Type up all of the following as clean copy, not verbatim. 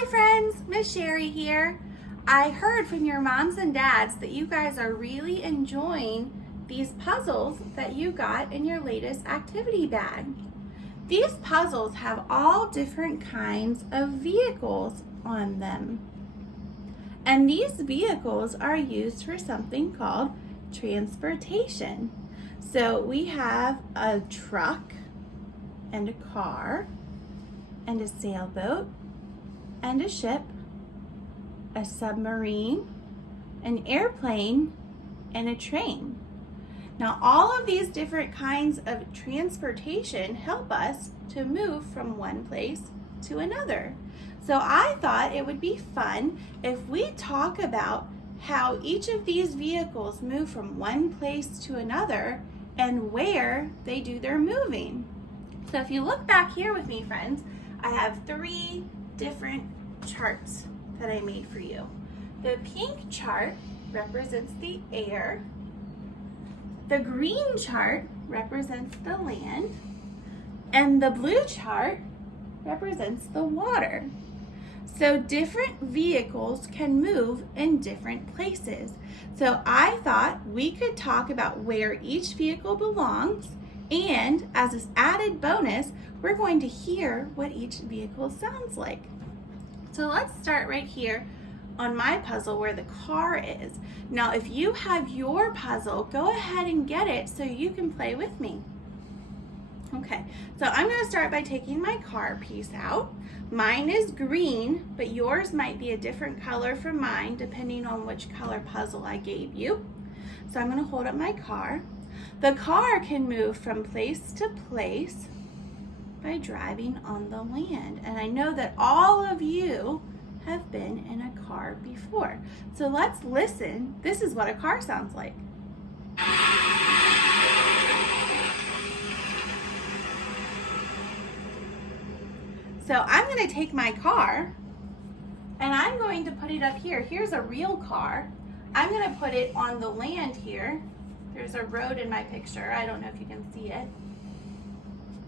Hi friends, Miss Sherry here. I heard from your moms and dads that you guys are really enjoying these puzzles that you got in your latest activity bag. These puzzles have all different kinds of vehicles on them. And these vehicles are used for something called transportation. So we have a truck and a car and a sailboat and a ship, a submarine, an airplane, and a train. Now, all of these different kinds of transportation help us to move from one place to another. So I thought it would be fun if we talk about how each of these vehicles move from one place to another and where they do their moving. So if you look back here with me, friends, I have 3 different charts that I made for you. The pink chart represents the air. The green chart represents the land. And the blue chart represents the water. So different vehicles can move in different places. So I thought we could talk about where each vehicle belongs, and as an added bonus, we're going to hear what each vehicle sounds like. So let's start right here on my puzzle where the car is. Now, if you have your puzzle, go ahead and get it so you can play with me. Okay, so I'm going to start by taking my car piece out. Mine is green, but yours might be a different color from mine depending on which color puzzle I gave you. So I'm going to hold up my car. The car can move from place to place by driving on the land. And I know that all of you have been in a car before. So let's listen. This is what a car sounds like. So I'm going to take my car and I'm going to put it up here. Here's a real car. I'm going to put it on the land here. There's a road in my picture. I don't know if you can see it.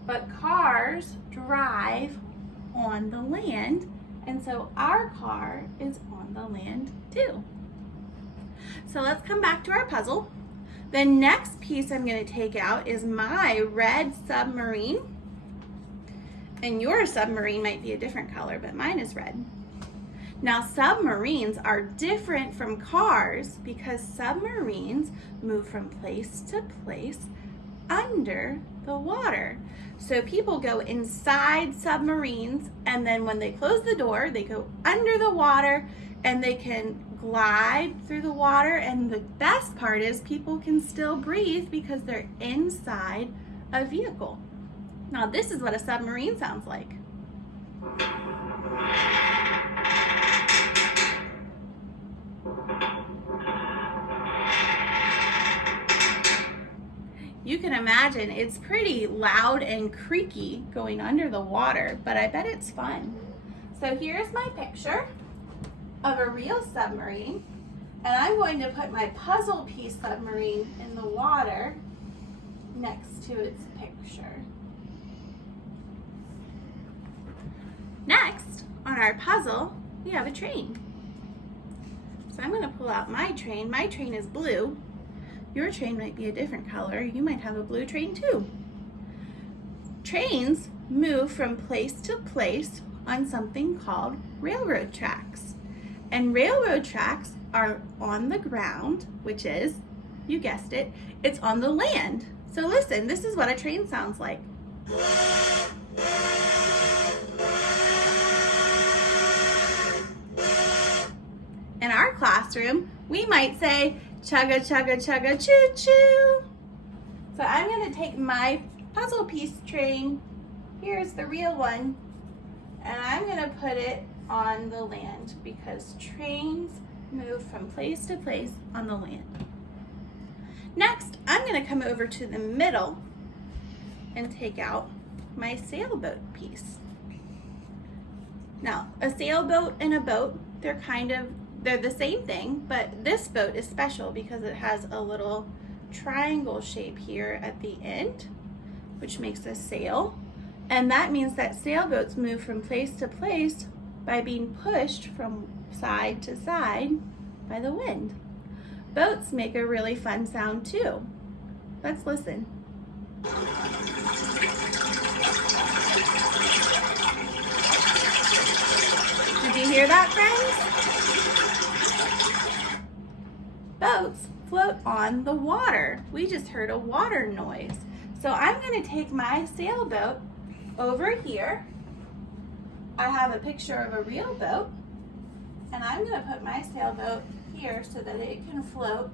But cars drive on the land, and so our car is on the land too. So let's come back to our puzzle. The next piece I'm going to take out is my red submarine. And your submarine might be a different color, but mine is red. Now, submarines are different from cars because submarines move from place to place under the water. So people go inside submarines, and then when they close the door, they go under the water and they can glide through the water. And the best part is people can still breathe because they're inside a vehicle. Now, this is what a submarine sounds like. You can imagine it's pretty loud and creaky going under the water, but I bet it's fun. So here's my picture of a real submarine, and I'm going to put my puzzle piece submarine in the water next to its picture. Next, on our puzzle, we have a train. So I'm going to pull out my train. My train is blue. Your train might be a different color. You might have a blue train too. Trains move from place to place on something called railroad tracks. And railroad tracks are on the ground, which is, you guessed it, it's on the land. So listen, this is what a train sounds like. In our classroom, we might say, chugga, chugga, chugga, choo, choo. So I'm going to take my puzzle piece train, here's the real one, and I'm going to put it on the land because trains move from place to place on the land. Next, I'm going to come over to the middle and take out my sailboat piece. Now, a sailboat and a boat, they're the same thing, but this boat is special because it has a little triangle shape here at the end, which makes a sail. And that means that sailboats move from place to place by being pushed from side to side by the wind. Boats make a really fun sound too. Let's listen. Did you hear that, friends? Boats float on the water. We just heard a water noise. So I'm going to take my sailboat over here. I have a picture of a real boat, and I'm going to put my sailboat here so that it can float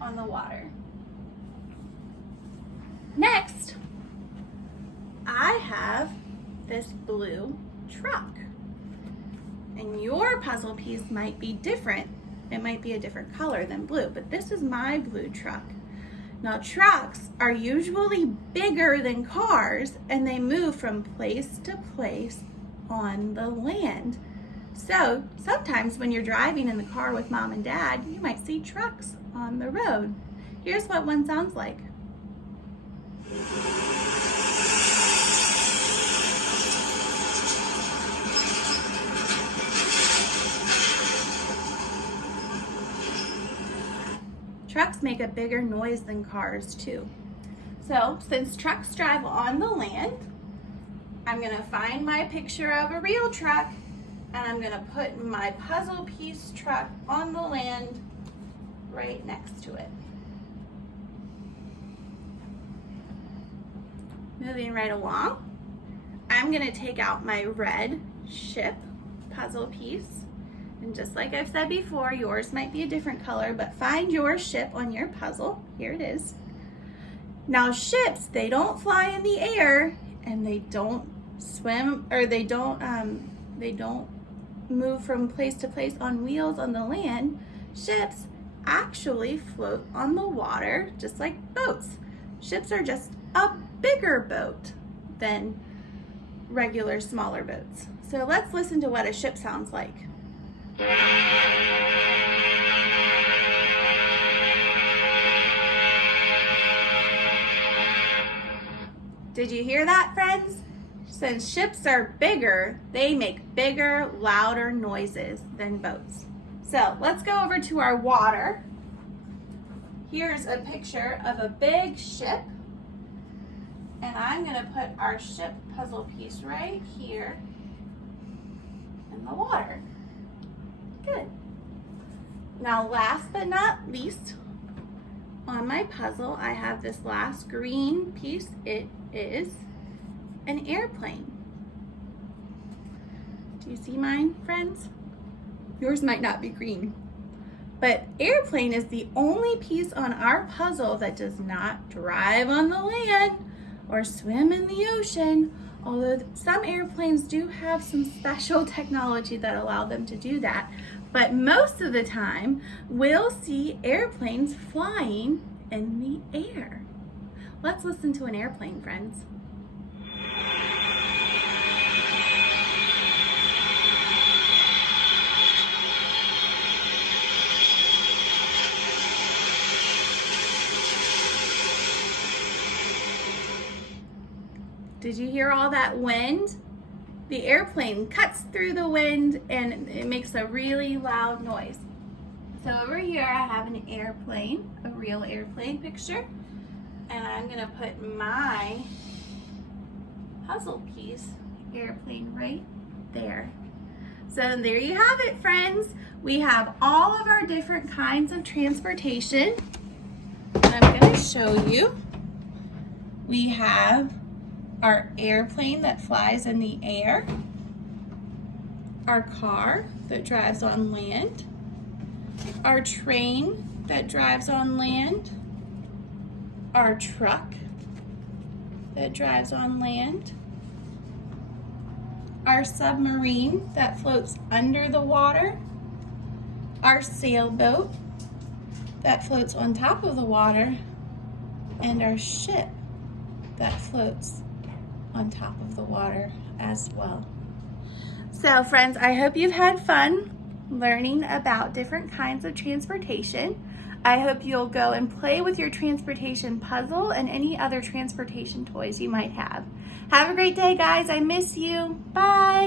on the water. Next, I have this blue truck. And your puzzle piece might be different. It might be a different color than blue, but this is my blue truck. Now, trucks are usually bigger than cars, and they move from place to place on the land. So sometimes when you're driving in the car with mom and dad, you might see trucks on the road. Here's what one sounds like. Trucks make a bigger noise than cars too. So since trucks drive on the land, I'm gonna find my picture of a real truck, and I'm gonna put my puzzle piece truck on the land right next to it. Moving right along, I'm gonna take out my red ship puzzle piece. And just like I've said before, yours might be a different color, but find your ship on your puzzle. Here it is. Now ships, they don't fly in the air, and they don't swim, or they don't move from place to place on wheels on the land. Ships actually float on the water just like boats. Ships are just a bigger boat than regular smaller boats. So let's listen to what a ship sounds like. Did you hear that, friends? Since ships are bigger, they make bigger, louder noises than boats. So let's go over to our water. Here's a picture of a big ship. And I'm going to put our ship puzzle piece right here in the water. Good. Now, last but not least, on my puzzle, I have this last green piece. It is an airplane. Do you see mine, friends? Yours might not be green. But airplane is the only piece on our puzzle that does not drive on the land or swim in the ocean, although some airplanes do have some special technology that allow them to do that. But most of the time, we'll see airplanes flying in the air. Let's listen to an airplane, friends. Did you hear all that wind? The airplane cuts through the wind and it makes a really loud noise. So over here I have an airplane, a real airplane picture, and I'm gonna put my puzzle piece airplane right there. So there you have it, friends. We have all of our different kinds of transportation. And I'm gonna show you. We have our airplane that flies in the air, our car that drives on land, our train that drives on land, our truck that drives on land, our submarine that floats under the water, our sailboat that floats on top of the water, and our ship that floats on top of the water as well. So friends, I hope you've had fun learning about different kinds of transportation. I hope you'll go and play with your transportation puzzle and any other transportation toys you might have. Have a great day, guys. I miss you. Bye.